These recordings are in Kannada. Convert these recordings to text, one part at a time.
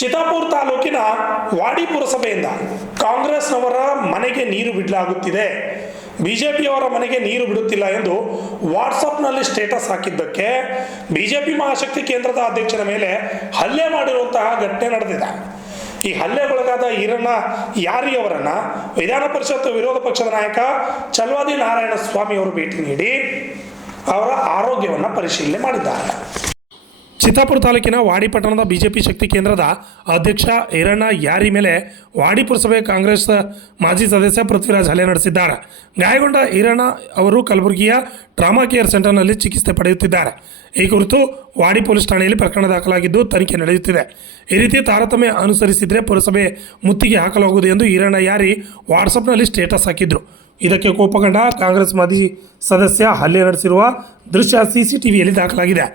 ಚಿತ್ತಾಪುರ ತಾಲೂಕಿನ ವಾಡಿ ಪುರಸಭೆಯಿಂದ ಕಾಂಗ್ರೆಸ್ನವರ ಮನೆಗೆ ನೀರು ಬಿಡಲಾಗುತ್ತಿದೆ, ಬಿಜೆಪಿಯವರ ಮನೆಗೆ ನೀರು ಬಿಡುತ್ತಿಲ್ಲ ಎಂದು ವಾಟ್ಸಪ್ನಲ್ಲಿ ಸ್ಟೇಟಸ್ ಹಾಕಿದ್ದಕ್ಕೆ ಬಿಜೆಪಿ ಮಹಾಶಕ್ತಿ ಕೇಂದ್ರದ ಅಧ್ಯಕ್ಷರ ಮೇಲೆ ಹಲ್ಲೆ ಮಾಡಿರುವಂತಹ ಘಟನೆ ನಡೆದಿದೆ. ಈ ಹಲ್ಲೆಗೊಳಗಾದ ಈರಣ್ಣ ಯಾರಿ ಅವರನ್ನ ವಿಧಾನ ಪರಿಷತ್ ವಿರೋಧ ಪಕ್ಷದ ನಾಯಕ ಚಲವಾದಿ ನಾರಾಯಣ ಸ್ವಾಮಿ ಅವರು ಭೇಟಿ ನೀಡಿ ಅವರ ಆರೋಗ್ಯವನ್ನು ಪರಿಶೀಲನೆ ಮಾಡಿದ್ದಾರೆ. ಚಿತ್ತಾಪುರ ತಾಲೂಕಿನ ವಾಡಿ ಪಟ್ಟಣದ ಬಿಜೆಪಿ ಶಕ್ತಿ ಕೇಂದ್ರದ ಅಧ್ಯಕ್ಷ ಈರಣ್ಣ ಯಾರಿ ಮೇಲೆ ವಾಡಿ ಪುರಸಭೆ ಕಾಂಗ್ರೆಸ್ ಮಾಜಿ ಸದಸ್ಯ ಪೃಥ್ವಿರಾಜ್ ಹಲ್ಲೆ ನಡೆಸಿದ್ದಾರೆ. ಗಾಯಗೊಂಡ ಈರಣ್ಣ ಅವರು ಕಲಬುರಗಿಯ ಟ್ರಾಮಾ ಕೇರ್ ಸೆಂಟರ್ನಲ್ಲಿ ಚಿಕಿತ್ಸೆ ಪಡೆಯುತ್ತಿದ್ದಾರೆ. ಈ ಕುರಿತು ವಾಡಿ ಪೊಲೀಸ್ ಠಾಣೆಯಲ್ಲಿ ಪ್ರಕರಣ ದಾಖಲಾಗಿದ್ದು ತನಿಖೆ ನಡೆಯುತ್ತಿದೆ. ಈ ರೀತಿ ತಾರತಮ್ಯ ಅನುಸರಿಸಿದರೆ ಪುರಸಭೆ ಮುತ್ತಿಗೆ ಹಾಕಲಾಗುವುದು ಎಂದು ಈರಣ್ಣ ಯಾರಿ ವಾಟ್ಸಪ್ನಲ್ಲಿ ಸ್ಟೇಟಸ್ ಹಾಕಿದ್ರು. ಇದಕ್ಕೆ ಕೋಪಗೊಂಡ ಕಾಂಗ್ರೆಸ್ ಮಾಜಿ ಸದಸ್ಯ ಹಲ್ಲೆ ನಡೆಸಿರುವ ದೃಶ್ಯ ಸಿಸಿಟಿವಿಯಲ್ಲಿ ದಾಖಲಾಗಿದೆ.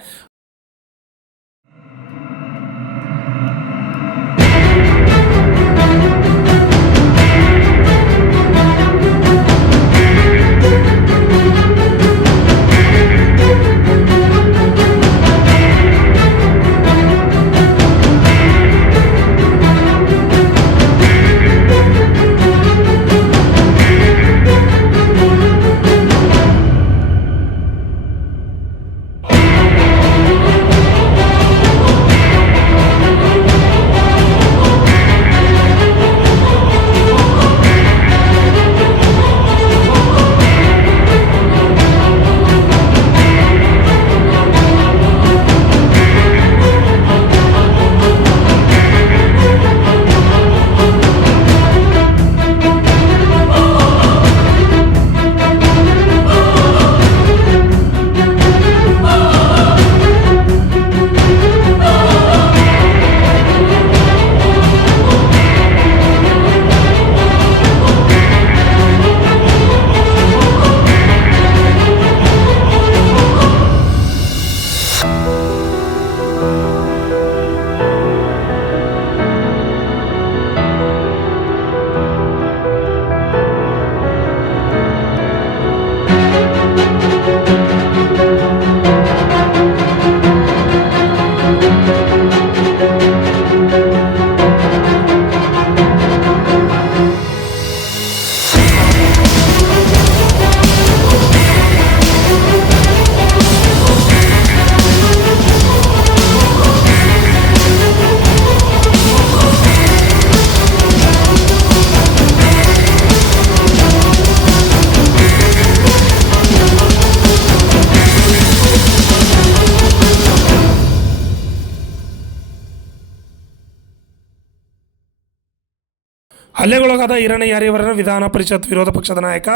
ಹಲ್ಲೆಗೊಳಗಾದ ಈರಣ್ಣ ಯಾರಿ ಅವರನ್ನು ವಿಧಾನ ಪರಿಷತ್ ವಿರೋಧ ಪಕ್ಷದ ನಾಯಕ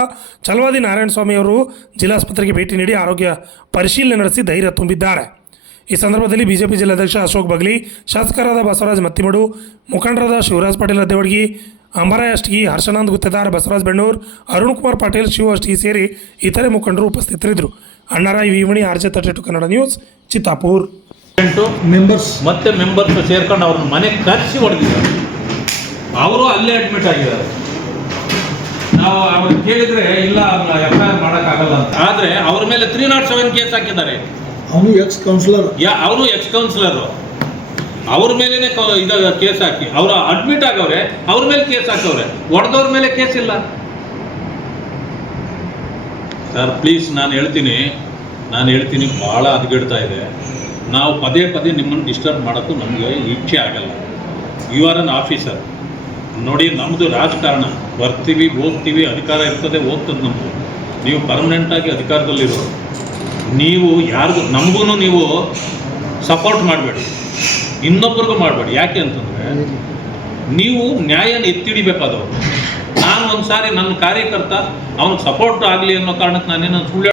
ಚಲವಾದಿ ನಾರಾಯಣ ಸ್ವಾಮಿ ಅವರು ಜಿಲ್ಲಾಸ್ಪತ್ರೆಗೆ ಭೇಟಿ ನೀಡಿ ಆರೋಗ್ಯ ಪರಿಶೀಲನೆ ನಡೆಸಿ ಧೈರ್ಯ ತುಂಬಿದ್ದಾರೆ. ಈ ಸಂದರ್ಭದಲ್ಲಿ ಬಿಜೆಪಿ ಜಿಲ್ಲಾಧ್ಯಕ್ಷ ಅಶೋಕ್ ಬಗ್ಲಿ, ಶಾಸಕರಾದ ಬಸವರಾಜ ಮತ್ತಿಮಡು, ಮುಖಂಡರಾದ ಶಿವರಾಜ್ ಪಾಟೀಲ್ ದೇವಡ್ಗಿ, ಅಂಬರಾಯ ಅಷ್ಟಗಿ, ಹರ್ಷಾನಂದ್ ಗುತ್ತೇದಾರ್, ಬಸವರಾಜ್ ಬೆಣ್ಣೂರ್, ಅರುಣ್ ಕುಮಾರ್ ಪಾಟೀಲ್, ಶಿವ ಅಷ್ಟಗಿ ಸೇರಿ ಇತರೆ ಮುಖಂಡರು ಉಪಸ್ಥಿತರಿದ್ದರು. ಅಣ್ಣರಾಯ್ ವಿಮಣಿ, RJ32 Kannada news, Chittapur. Members ಸೇರ್ಕೊಂಡು ಅವ್ರನ್ನ ಮನೆಗೆ ಕರೆಸಿ ಹೊಡೆದಿದ್ದಾರೆ. ಅವರು ಅಲ್ಲೇ ಅಡ್ಮಿಟ್ ಆಗಿದ್ದಾರೆ. ನಾವು ಅವ್ರು ಕೇಳಿದ್ರೆ ಇಲ್ಲ FIR ಮಾಡೋಕ್ಕಾಗಲ್ಲ ಅಂತ. ಆದರೆ ಅವ್ರ ಮೇಲೆ 307 ಕೇಸ್ ಹಾಕಿದ್ದಾರೆ. ಅವನು ಎಕ್ಸ್ ಕೌನ್ಸಿಲರ್, ಅವರು ಎಕ್ಸ್ ಕೌನ್ಸಿಲರು. ಅವ್ರ ಮೇಲೇ ಕೇಸ್ ಹಾಕಿ ಅವರು ಅಡ್ಮಿಟ್ ಆಗವ್ರೆ, ಅವ್ರ ಮೇಲೆ ಕೇಸ್ ಹಾಕವ್ರೆ. ಹೊಡೆದವ್ರ ಮೇಲೆ ಕೇಸ್ ಇಲ್ಲ. ಸರ್ ಪ್ಲೀಸ್, ನಾನು ಹೇಳ್ತೀನಿ ಭಾಳ ಹದಗೆಡ್ತಾ ಇದೆ. ನಾವು ಪದೇ ನಿಮ್ಮನ್ನು ಡಿಸ್ಟರ್ಬ್ ಮಾಡೋಕ್ಕೂ ನಮಗೆ ಇಚ್ಛೆ ಆಗಲ್ಲ. You are an officer. ನೋಡಿ, ನಮ್ಮದು ರಾಜಕಾರಣ, ಬರ್ತೀವಿ ಹೋಗ್ತೀವಿ, ಅಧಿಕಾರ ಇರ್ತದೆ ಹೋಗ್ತದೆ ನಮ್ಮದು. ನೀವು ಪರ್ಮನೆಂಟಾಗಿ ಅಧಿಕಾರದಲ್ಲಿರೋರು. ನೀವು ಯಾರಿಗೂ ನಮಗೂ ನೀವು ಸಪೋರ್ಟ್ ಮಾಡಬೇಡಿ, ಇನ್ನೊಬ್ಬರಿಗೂ ಮಾಡಬೇಡಿ. ಯಾಕೆ ಅಂತಂದರೆ ನೀವು ನ್ಯಾಯನ ಎತ್ತಿಡಿಬೇಕಾದವರು. ನಾನು ಒಂದು ಸಾರಿ ನನ್ನ ಕಾರ್ಯಕರ್ತ ಅವನಿಗೆ ಸಪೋರ್ಟ್ ಆಗಲಿ ಅನ್ನೋ ಕಾರಣಕ್ಕೆ ನಾನೇನು ಸುಳ್ಳು